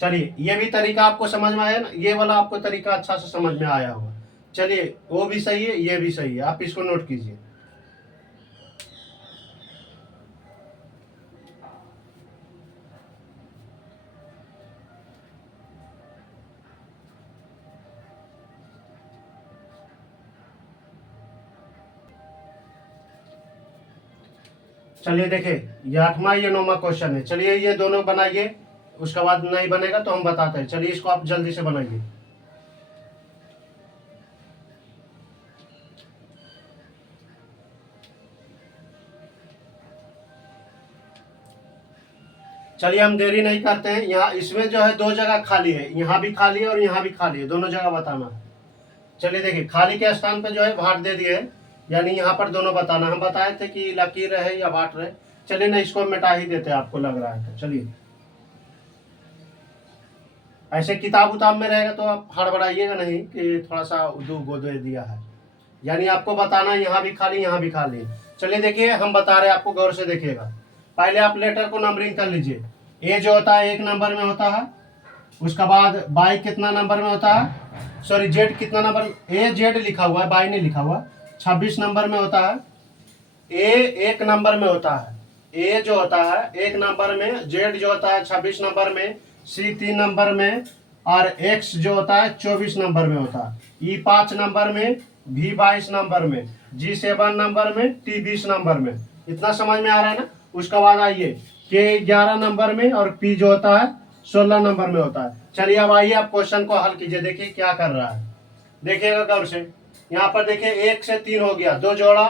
चलिए ये भी तरीका आपको समझ में आया ना, ये वाला आपको तरीका अच्छा से समझ में आया होगा। चलिए वो भी सही है, ये भी सही है, आप इसको नोट कीजिए। चलिए देखिए ये 8वां ये 9वां क्वेश्चन है। चलिए ये दोनों बनाइए, उसके बाद नहीं बनेगा तो हम बताते हैं। चलिए इसको आप जल्दी से बनाइए। चलिए हम देरी नहीं करते हैं। यहाँ इसमें जो है 2 जगह खाली है, यहाँ भी खाली है और यहाँ भी खाली है, दोनों जगह बताना है। चलिए देखिए खाली के स्थान पे जो है भाट दे दिए है, यानी यहाँ पर दोनों बताना। हम बताए थे कि लकीर रहे या भाट रहे। चलिए ना इसको मिटा ही देते हैं, आपको लग रहा है तो। चलिए ऐसे किताब उताब में रहेगा तो आप हड़बड़ाइएगा नहीं कि थोड़ा सा उदू गोदे दिया है, यानी आपको बताना यहाँ भी खाली यहाँ भी खाली। चलिए देखिए हम बता रहे हैं आपको, गौर से देखिएगा। पहले आप लेटर को नंबरिंग कर लीजिए। ए जो होता है 1 नंबर में होता है, उसका बाद बाई कितना नंबर में होता है, सॉरी जेड कितना नंबर, ए जेड लिखा हुआ है, बाई नहीं लिखा हुआ, 26 नंबर में होता है। ए 1 नंबर में होता है, ए जो होता है 1 नंबर में, जेड जो होता है 26 नंबर में, सी 3 नंबर में, और एक्स जो होता है 24 नंबर में होता है। ई 5 नंबर में, भी 22 नंबर में, जी 7 नंबर में, टी 20 नंबर में। इतना समझ में आ रहा है ना। उसके बाद आइए के 11 नंबर में, और पी जो होता है 16 नंबर में होता है। चलिए अब आइए आप क्वेश्चन को हल कीजिए। देखिए क्या कर रहा है, देखिएगा गौर से। यहाँ पर देखिए 1 से 3 हो गया 2 जोड़ा,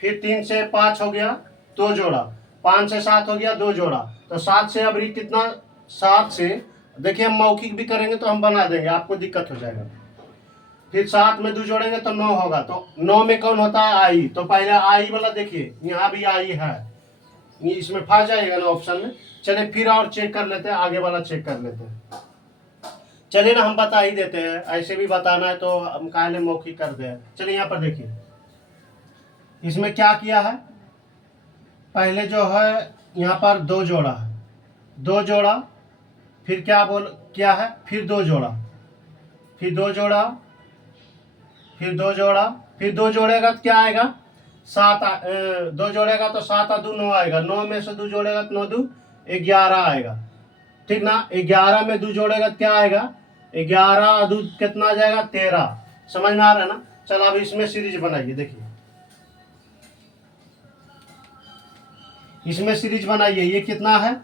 फिर 3 से 5 हो गया 2 जोड़ा, 5 से 7 हो गया 2 जोड़ा। तो 7 से अब कितना, 7 से देखिए हम मौखिक भी करेंगे तो हम बना देंगे, आपको दिक्कत हो जाएगा। फिर 7 में 2 जोड़ेंगे तो 9 होगा। तो 9 में कौन होता है, आई। तो पहले आई वाला देखिए, यहाँ भी आई है, ये इसमें फंस जाएगा ना ऑप्शन में। चलिए फिर और चेक कर लेते हैं, आगे वाला चेक कर लेते हैं। चलिए ना हम बता ही देते हैं, ऐसे भी बताना है तो हम काहे मौखिक कर दे। चलिए यहाँ पर देखिए, इसमें क्या किया है, पहले जो है यहाँ पर दो जोड़ा है, दो जोड़ा, फिर क्या क्या है, फिर दो जोड़ा, फिर दो जोड़ा, फिर दो जोड़ा, फिर दो जोड़ेगा तो क्या आएगा, दो जोड़ेगा तो 7 और 2 9 आएगा, 9 में से 2 जोड़ेगा तो 9 2 11 आएगा, ठीक ना। 11 में 2 जोड़ेगा तो क्या आएगा, 11 और 2 कितना आ जाएगा, 13। समझ में आ रहा है ना। चलो अब इसमें सीरीज बनाइए, देखिए इसमें सीरीज बनाइए। ये कितना है,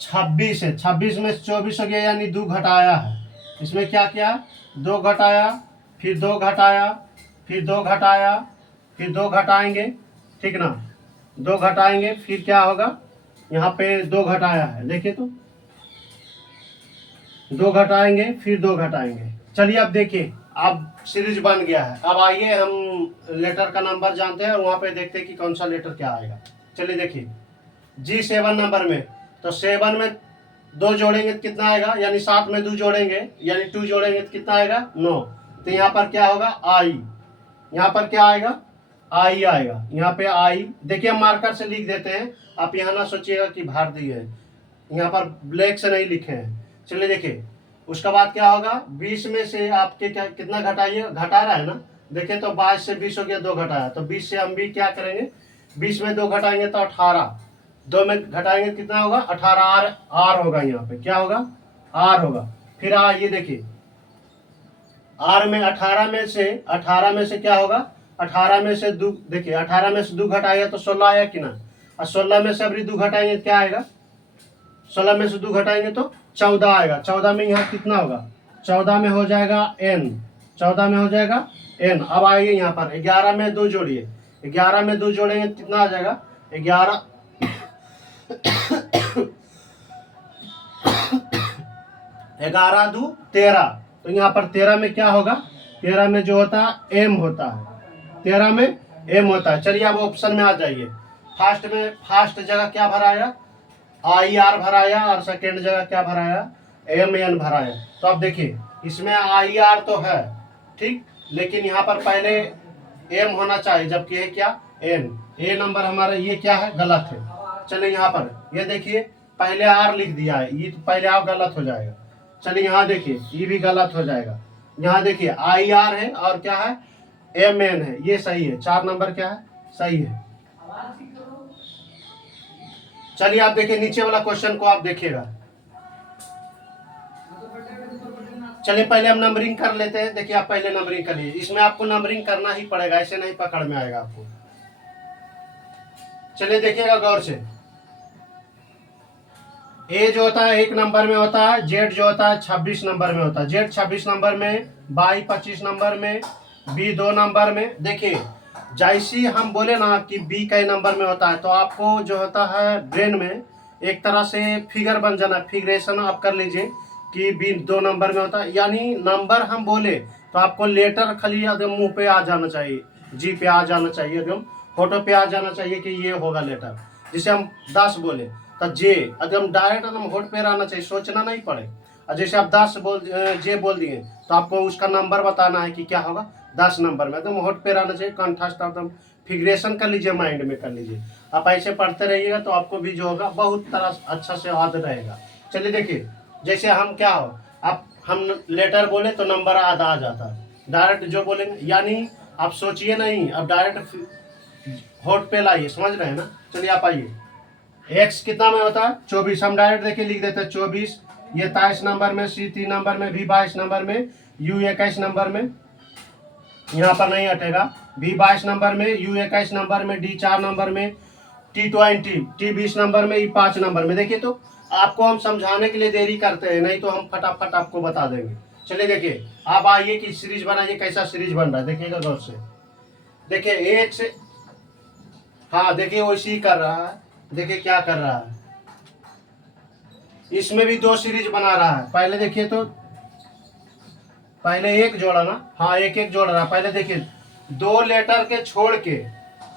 26 है, 26 में 24 हो गया, यानी 2 घटाया है। इसमें क्या किया, 2 घटाया, फिर 2 घटाया, फिर 2 घटाया, फिर 2 घटाएंगे, ठीक ना। 2 घटाएंगे, फिर क्या होगा, यहाँ पे 2 घटाया है, देखिए तो 2 घटाएंगे, फिर 2 घटाएंगे। चलिए अब देखिए, अब सीरीज बन गया है। अब आइए हम लेटर का नंबर जानते हैं और वहाँ पे देखते हैं कि कौन सा लेटर क्या आएगा। चलिए देखिए, G7 नंबर में, तो 7 में 2 जोड़ेंगे तो कितना आएगा, यानी 7 में 2 जोड़ेंगे, यानी 2 जोड़ेंगे तो कितना आएगा, 9। तो यहाँ पर क्या होगा, आई, यहाँ पर क्या आएगा, आई आएगा, यहाँ पे आई। देखिए हम मार्कर से लिख देते हैं, आप यहाँ ना सोचिएगा कि भार दिए है, यहाँ पर ब्लैक से नहीं लिखे हैं। चलिए देखिए, उसका बाद क्या होगा, 20 में से आपके क्या कितना घटाइए, घटा रहा है ना। देखिए तो 22 से 20 हो गया, 2 घटाया, तो 20 से हम भी क्या करेंगे, 20 में 2 घटाएंगे तो 18, 2 में घटाएंगे कितना होगा, 18। आर, आर होगा, यहाँ पे क्या होगा, आर होगा। फिर ये देखिए, आर में 18 में से क्या होगा, 18 में से 2, देखिए 18 में से 2 घटाएगा तो 16 आया कि ना, और 16 में से अभी 2 घटाएंगे क्या आएगा, 16 में से 2 घटाएंगे तो 14 आएगा। 14 में यहाँ कितना होगा, 14 में हो जाएगा n, 14 में हो जाएगा n। अब आइए यहाँ पर 11 में 2 जोड़िए, 11 में 2 जोड़ेंगे कितना आ जाएगा, 11 11 2 13। तो यहाँ पर 13 में क्या होगा, 13 में जो होता है m होता है, 13 में m होता है। चलिए अब ऑप्शन में आ जाइए। फर्स्ट में, फर्स्ट जगह क्या भराया, आई आर भराया, और सेकेंड जगह क्या भराया, एम एन भराया। तो अब देखिए इसमें आई आर तो है, ठीक, लेकिन यहाँ पर पहले एम होना चाहिए, जबकि है क्या, एन। ए नंबर हमारा ये क्या है, गलत है। चलिए यहाँ पर ये देखिए, पहले आर लिख दिया है, ये तो पहले आप गलत हो जाएगा। चलिए यहाँ देखिए, ये भी गलत हो जाएगा। यहाँ देखिए आई आर है और क्या है, एम एन है, ये सही है। 4 नंबर क्या है, सही है। चलिए आप देखिए नीचे वाला क्वेश्चन को आप देखिएगा। चलिए पहले हम नंबरिंग कर लेते हैं। देखिए आप पहले नंबरिंग करिए, इसमें आपको नंबरिंग करना ही पड़ेगा, ऐसे नहीं पकड़ में आएगा आपको। चलिए देखिएगा गौर से, ए जो होता है 1 नंबर में होता है, जेड जो होता है 26 नंबर में होता है, जेड 26 नंबर में, बाई 25 नंबर में, बी 2 नंबर में। देखिए जैसी हम बोले ना कि बी कई नंबर में होता है, तो आपको जो होता है ब्रेन में एक तरह से फिगर बन जाना, फिगरेशन आप कर लीजिए कि बी 2 नंबर में होता है। यानी नंबर हम बोले तो आपको लेटर खाली एकदम मुंह पे आ जाना चाहिए, जी पे आ जाना चाहिए, एकदम फोटो पे आ जाना चाहिए कि ये होगा लेटर। जिसे हम 10 बोले तो जे एकदम डायरेक्ट एकदम होठ पे रहना चाहिए, सोचना नहीं पड़े। और जैसे आप 10 जे बोल दिए तो आपको उसका नंबर बताना है कि क्या होगा, 10 नंबर में, एकदम होठ पे रहना चाहिए, कंठस्थ एकदम फिगरेशन कर लीजिए, माइंड में कर लीजिए। आप ऐसे पढ़ते रहिएगा तो आपको भी जो होगा बहुत तरह अच्छा से याद रहेगा। चलिए देखिए, जैसे हम क्या हो, आप हम लेटर बोले तो नंबर आधा आ जाता है, डायरेक्ट जो बोलेंगे, यानी आप सोचिए नहीं, अब डायरेक्ट होठ पे लाइए, समझ रहे हैं ना। चलिए आप आइए, एक्स कितना में होता है, 24, हम डायरेक्ट देखिए लिख देते हैं 24। ये 23 नंबर में, सी 3 नंबर में, भी 22 नंबर में, यू 21 नंबर में, यहाँ पर नहीं हटेगा, भी 22 नंबर में, यू 21 नंबर में, डी 4 नंबर में, टी 20, टी 20 नंबर में, ई 5 नंबर में। देखिए तो आपको हम समझाने के लिए देरी करते हैं, नहीं तो हम फटाफट आपको बता देंगे। चलिए देखिए, आप आइए कि सीरीज बनाइए, कैसा सीरीज बन रहा है देखिएगा गौर से। देखिए एक से, हाँ देखिए वैसे ही कर रहा है, देखिए क्या कर रहा है, इसमें भी 2 सीरीज बना रहा है। पहले देखिए तो, पहले एक जोड़ा ना, हाँ एक एक जोड़ रहा है। पहले देखिए 2 लेटर के छोड़ के,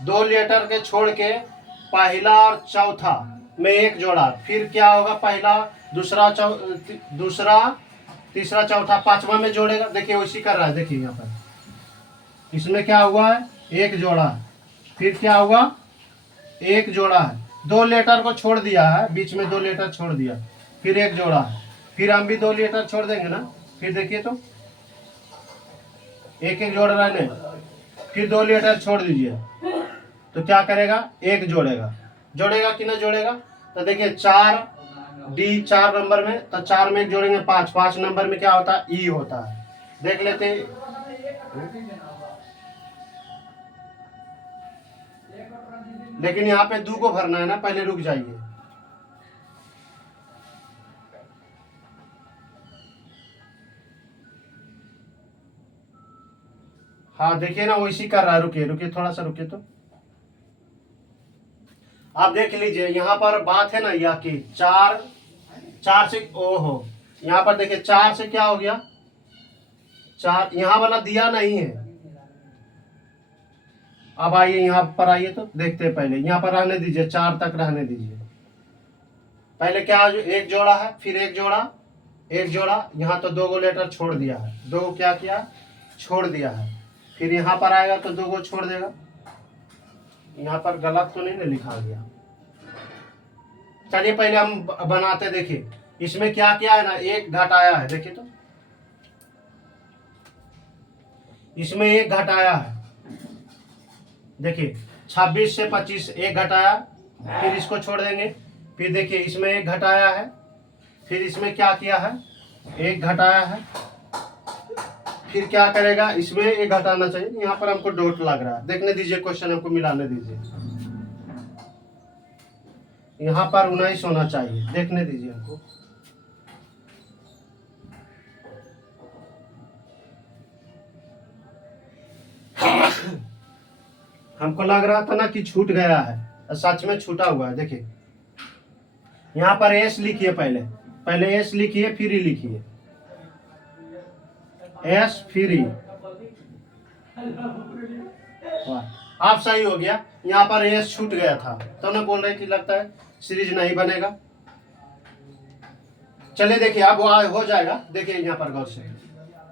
2 लेटर के छोड़ के पहला और चौथा में एक जोड़ा, फिर क्या होगा, पहला दूसरा दूसरा तीसरा चौथा पांचवा में जोड़ेगा। देखिए वैसी कर रहा है, देखिए यहाँ पर इसमें क्या हुआ है, एक जोड़ा है, फिर क्या हुआ, एक जोड़ा है, दो लेटर को छोड़ दिया है, बीच में दो लेटर छोड़ दिया, फिर एक जोड़ा है, फिर हम भी दो लेटर छोड़ देंगे ना, फिर देखिए तो एक एक जोड़ रहने, फिर दो लेटर छोड़ दीजिए तो क्या करेगा, एक जोड़ेगा, जोड़ेगा कि ना जोड़ेगा। तो देखिए 4D 4 नंबर में, तो 4 में एक जोड़ेंगे 5, 5 नंबर में क्या होता है, ई होता है। देख लेते हैं, लेकिन यहाँ पे 2 को भरना है ना, पहले रुक जाइए। हाँ देखिए ना वैसी कर रहा है, रुकिए रुकिए थोड़ा सा रुकिए, तो आप देख लीजिए यहाँ पर बात है ना, यह कि 4 से, ओहो यहाँ पर देखिए 4 से क्या हो गया, 4 यहाँ वाला दिया नहीं है। अब आइए यहाँ पर, आइए तो देखते हैं, पहले यहाँ पर रहने दीजिए, 4 तक रहने दीजिए। पहले क्या, एक जोड़ा है, फिर एक जोड़ा, एक जोड़ा, यहाँ तो 2 गो लेटर छोड़ दिया है, 2 क्या किया, छोड़ दिया है, फिर यहाँ पर आएगा तो 2 को छोड़ देगा। यहाँ पर गलत तो नहीं ना लिखा गया, चलिए पहले हम बनाते, देखिए इसमें क्या किया है ना, एक घटाया है, देखिए तो इसमें एक घटाया है, देखिए 26 से 25 एक घटाया, फिर इसको छोड़ देंगे, फिर देखिए इसमें एक घटाया है, फिर इसमें क्या किया है, एक घटाया है, फिर क्या करेगा, इसमें एक घटाना चाहिए, यहाँ पर हमको डॉट लग रहा है, देखने दीजिए क्वेश्चन, हमको मिलाने दीजिए, यहाँ पर 19 होना चाहिए, देखने दीजिए हमको। हमको लग रहा था ना कि छूट गया है, सच में छूटा हुआ है। देखिए यहाँ पर एस लिखिए, पहले पहले एस लिखिए, फिर ई लिखिए, एस फिर ई, आप सही हो गया। यहाँ पर एस छूट गया था, तो ना बोल रहे कि लगता है सीरीज नहीं बनेगा। चलिए देखिए अब हो जाएगा, देखिए यहाँ पर गौर से,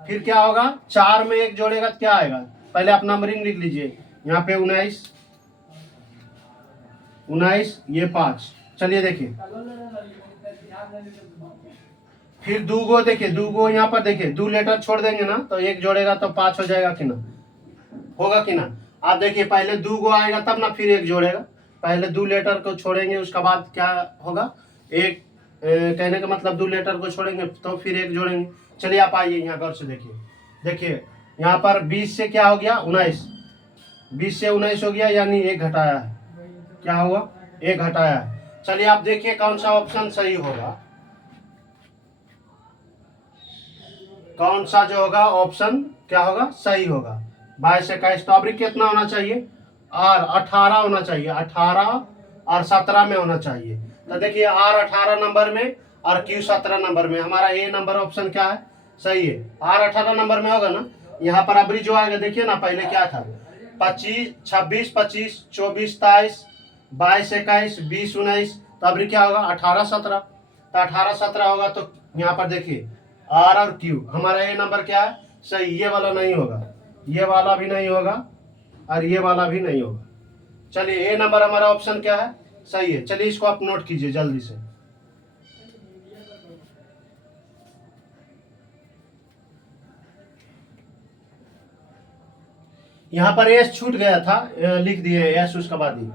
फिर क्या होगा, 4 में एक जोड़ेगा तो क्या आएगा, पहले आप नंबरिंग लिख लीजिए, यहाँ पे 19 19 ये 5, चलिए देखिए, फिर 2 गो, देखिए 2 गो यहाँ पर देखिए 2 लेटर छोड़ देंगे ना, तो एक जोड़ेगा तो 5 हो जाएगा कि ना, होगा कि ना। आप देखिए पहले 2 गो आएगा तब ना फिर एक जोड़ेगा, पहले 2 लेटर को छोड़ेंगे, उसके बाद क्या होगा, एक कहने का मतलब 2 लेटर को छोड़ेंगे तो फिर एक जोड़ेंगे। चलिए आप आइए यहाँ गौर से देखिए, देखिए यहाँ पर 20 से क्या हो गया, 19, 20 से 19 हो गया, यानी एक घटाया है, क्या हुआ, एक घटाया है। चलिए आप देखिए कौन सा ऑप्शन सही होगा, कौन सा जो होगा ऑप्शन क्या होगा, सही होगा। 22 21, तो अभी कितना होना चाहिए, आर 18 होना चाहिए, 18 और 17 में होना चाहिए। तो देखिए आर 18 नंबर में और क्यू 17 नंबर में, हमारा ए नंबर ऑप्शन क्या है, सही है, आर 18 नंबर में होगा ना। यहाँ पर अभी जो आएगा देखिए ना, पहले क्या था, 25 26 25 24 23 22 21 20 19, तो अभी क्या होगा, 18 17, तो 18 17 होगा, तो यहाँ पर देखिए आर और क्यू, हमारा ए नंबर क्या है, सही, ये वाला नहीं होगा, ये वाला भी नहीं होगा और ये वाला भी नहीं होगा। चलिए ए नंबर हमारा ऑप्शन क्या है, सही है। चलिए इसको आप नोट कीजिए जल्दी से, यहाँ पर एस छूट गया था, लिख दिए एस उसके बाद ही।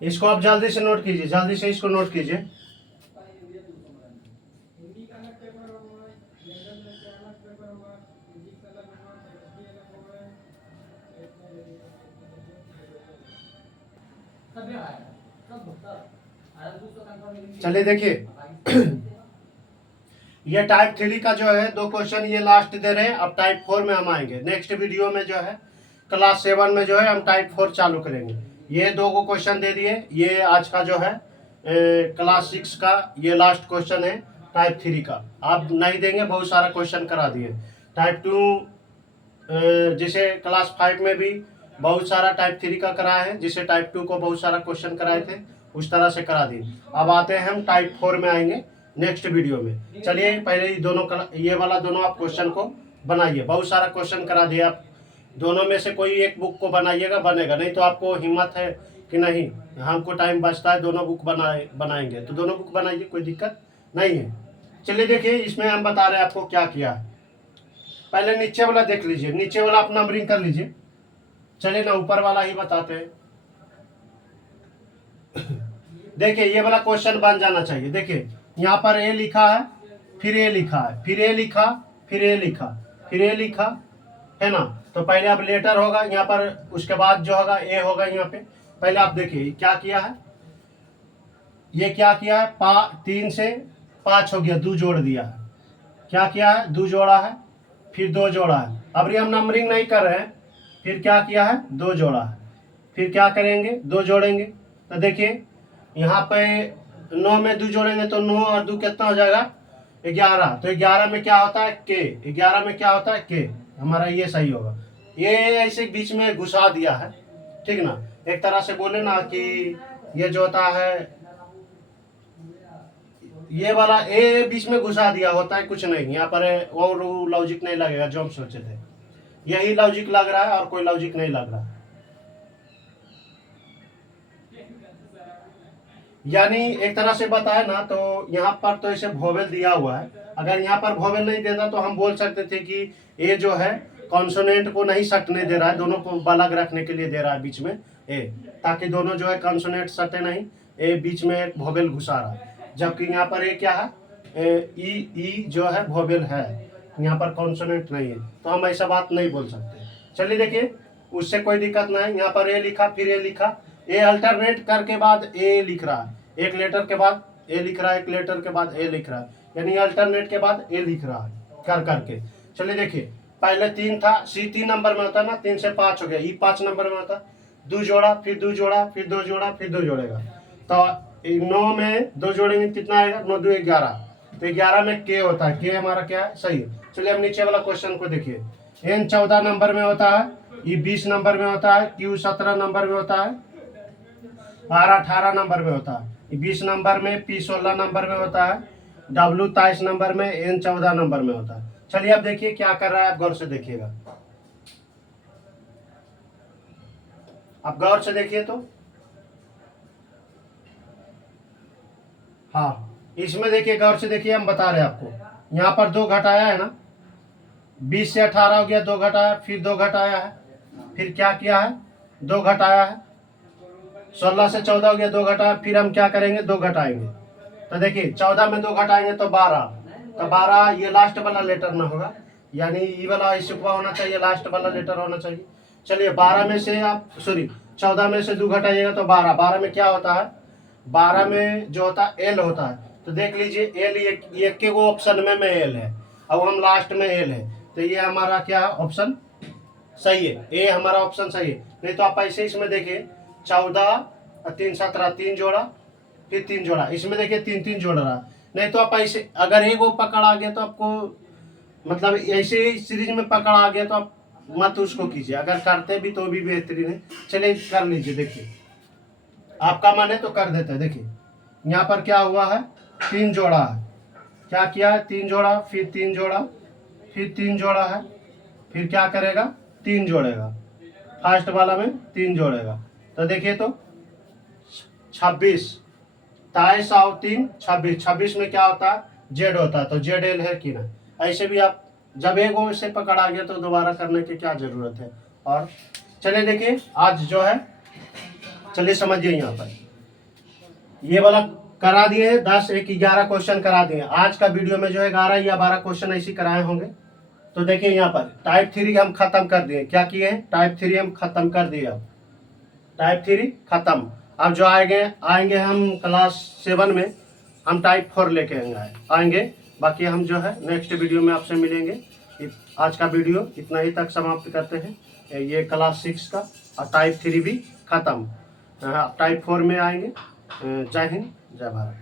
इसको आप जल्दी से नोट कीजिए, जल्दी से इसको नोट कीजिए। चलिए देखिए ये टाइप 3 का जो है 2 क्वेश्चन ये लास्ट दे रहे हैं। अब टाइप 4 में हम आएंगे नेक्स्ट वीडियो में जो है क्लास 7 में जो है हम टाइप 4 चालू करेंगे। ये 2 को क्वेश्चन दे दिए। ये आज का जो है क्लास 6 का ये लास्ट क्वेश्चन है टाइप 3 का। आप नहीं देंगे, बहुत सारा क्वेश्चन करा दिए। टाइप 2 जिसे क्लास 5 में भी बहुत सारा टाइप 3 का कराया है, जिसे टाइप 2 को बहुत सारा क्वेश्चन कराए थे, उस तरह से करा दिए। अब आते हैं हम टाइप 4 में आएंगे नेक्स्ट वीडियो में। चलिए पहले ये दोनों ये वाला दोनों आप क्वेश्चन को बनाइए। बहुत सारा क्वेश्चन करा दिए। आप दोनों में से कोई एक बुक को बनाइएगा, बनेगा। नहीं तो आपको हिम्मत है कि नहीं हमको टाइम बचता है दोनों बुक बनाएंगे तो दोनों बुक बनाइए, कोई दिक्कत नहीं है। चलिए देखिए इसमें हम बता रहे हैं आपको क्या किया है। पहले नीचे वाला देख लीजिए, नीचे वाला आप नंबरिंग कर लीजिए। चलिए ना ऊपर वाला ही बताते हैं। देखिए ये वाला क्वेश्चन बन जाना चाहिए। देखिए यहाँ पर ए लिखा है, फिर ए लिखा है, फिर ए लिखा, फिर ए लिखा, फिर ए लिखा, है ना। तो पहले अब लेटर होगा यहाँ पर, उसके बाद जो होगा ए होगा यहाँ पे। पहले आप देखिए क्या किया है, ये क्या किया है 3 से 5 हो गया, 2 जोड़ दिया है। क्या किया है 2 जोड़ा है, फिर 2 जोड़ा है। अब ये हम नंबरिंग नहीं कर रहे हैं, फिर क्या किया है 2 जोड़ा है, फिर क्या करेंगे 2 जोड़ेंगे। तो देखिए यहाँ पे 9 में 2 जोड़ेंगे तो 9 और 2 कितना हो जाएगा 11। तो 11 में क्या होता है के, 11 में क्या होता है के, हमारा ये सही होगा। ये ऐसे बीच में घुसा दिया है, ठीक ना। एक तरह से बोले ना कि ये जो होता है ये वाला ए बीच में घुसा दिया होता है, कुछ नहीं यहाँ पर और लॉजिक नहीं लगेगा जो हम सोचे थे। यही लॉजिक लग रहा है और कोई लॉजिक नहीं लग रहा। यानी एक तरह से बताए ना तो यहाँ पर तो ऐसे वोवेल दिया हुआ है। अगर यहाँ पर वोवेल नहीं देता तो हम बोल सकते थे कि ए जो है कॉन्सोनेंट को नहीं सटने दे रहा है, दोनों को अलग रखने के लिए दे रहा है बीच में ए, ताकि दोनों जो है कॉन्सोनेंट सटे नहीं, ए बीच में एक वोवेल घुसा रहा है। जबकि यहाँ पर ए क्या है ई जो है वोवेल है, यहाँ पर कॉन्सोनेंट नहीं है, तो हम ऐसा बात नहीं बोल सकते। चलिए देखिए उससे कोई दिक्कत नहीं। यहाँ पर ए लिखा, फिर ए लिखा, ए अल्टरनेट करके बाद ए लिख रहा है, एक लेटर के बाद ए लिख रहा है, एक लेटर के बाद ए लिख रहा है, यानी अल्टरनेट के बाद ए लिख रहा है कर करके। चलिए देखिए पहले 3 था, सी 3 नंबर में होता ना, 3 से 5 हो गया, ई 5 नंबर में होता, 2 जोड़ा, फिर 2 जोड़ा, फिर 2 जोड़ा, फिर 2 जोड़ेगा। तो 9 में 2 जोड़ेंगे कितना आएगा, 9 2 11। तो 11 में के होता है, के हमारा क्या है सही है। चलिए अब नीचे वाला क्वेश्चन को देखिए। एन 14 नंबर में होता है, ई 20 नंबर में होता है, क्यू 17 नंबर में होता है, आर 18 नंबर में होता है, 20 नंबर में, पी 16 नंबर में होता है, डब्ल्यू 23 नंबर में, एन 14 नंबर में होता है। चलिए अब देखिए क्या कर रहा है, आप गौर से देखिएगा। आप गौर से देखिए तो हाँ इसमें देखिए गौर से देखिए, हम बता रहे हैं आपको। यहाँ पर 2 घटाया है ना, 20 से 18 हो गया, 2 घटाया, फिर 2 घटाया है, फिर क्या किया है 2 घटाया है, 16 से 14 हो गया, 2 घटाया, फिर हम क्या करेंगे 2 घटाएंगे। तो देखिए 14 में 2 घटाएंगे तो 12, तो 12 ये लास्ट वाला लेटर ना होगा, यानी ये वाला इस्क्वा होना चाहिए, लास्ट वाला लेटर होना चाहिए। चलिए 12 में से आप 14 में से 2 घटाइएगा तो 12, 12 में क्या होता है, 12 में जो होता है एल होता है। तो देख लीजिए एल एक के वो ऑप्शन में एल है, अब हम लास्ट में एल है, तो ये हमारा क्या ऑप्शन सही है, ए हमारा ऑप्शन सही है। नहीं तो आप ऐसे इसमें देखिए 14 और 3 17, 3 जोड़ा, फिर 3 जोड़ा, इसमें देखिए 3 3 जोड़ रहा। नहीं तो आप ऐसे अगर एक वो पकड़ आ गया तो आपको मतलब ऐसे ही सीरीज में पकड़ आ गया तो आप मत उसको कीजिए, अगर करते भी तो भी बेहतरीन है। चलिए कर लीजिए, देखिए आपका मन है तो कर देते हैं। देखिए यहाँ पर क्या हुआ है 3 जोड़ा है, क्या किया है 3 जोड़ा, फिर 3 जोड़ा, फिर 3 जोड़ा है, फिर क्या करेगा 3 जोड़ेगा, फर्स्ट वाला में 3 जोड़ेगा। तो देखिए तो 26, 23 और 3 26, 26 में क्या होता है जेड होता है, तो जेड एल है कि ना। ऐसे भी आप जब एक वो से पकड़ आ गया तो दोबारा करने की क्या जरूरत है। और चलिए देखिए आज जो है, चलिए समझिए यहाँ पर ये वाला करा दिए हैं 10 1 11 क्वेश्चन करा दिए। आज का वीडियो में जो है 11 या 12 क्वेश्चन ऐसे कराए होंगे। तो देखिए यहाँ पर टाइप 3 हम खत्म कर दिए, क्या किए हैं टाइप 3 हम खत्म कर दिए, अब टाइप 3 खत्म। अब जो आएंगे हम क्लास 7 में हम टाइप 4 लेके आएंगे। बाकी हम जो है नेक्स्ट वीडियो में आपसे मिलेंगे। आज का वीडियो इतना ही तक समाप्त करते हैं। ये क्लास 6 का और टाइप 3 भी ख़त्म। टाइप 4 में आएंगे। जय हिंद, जय भारत।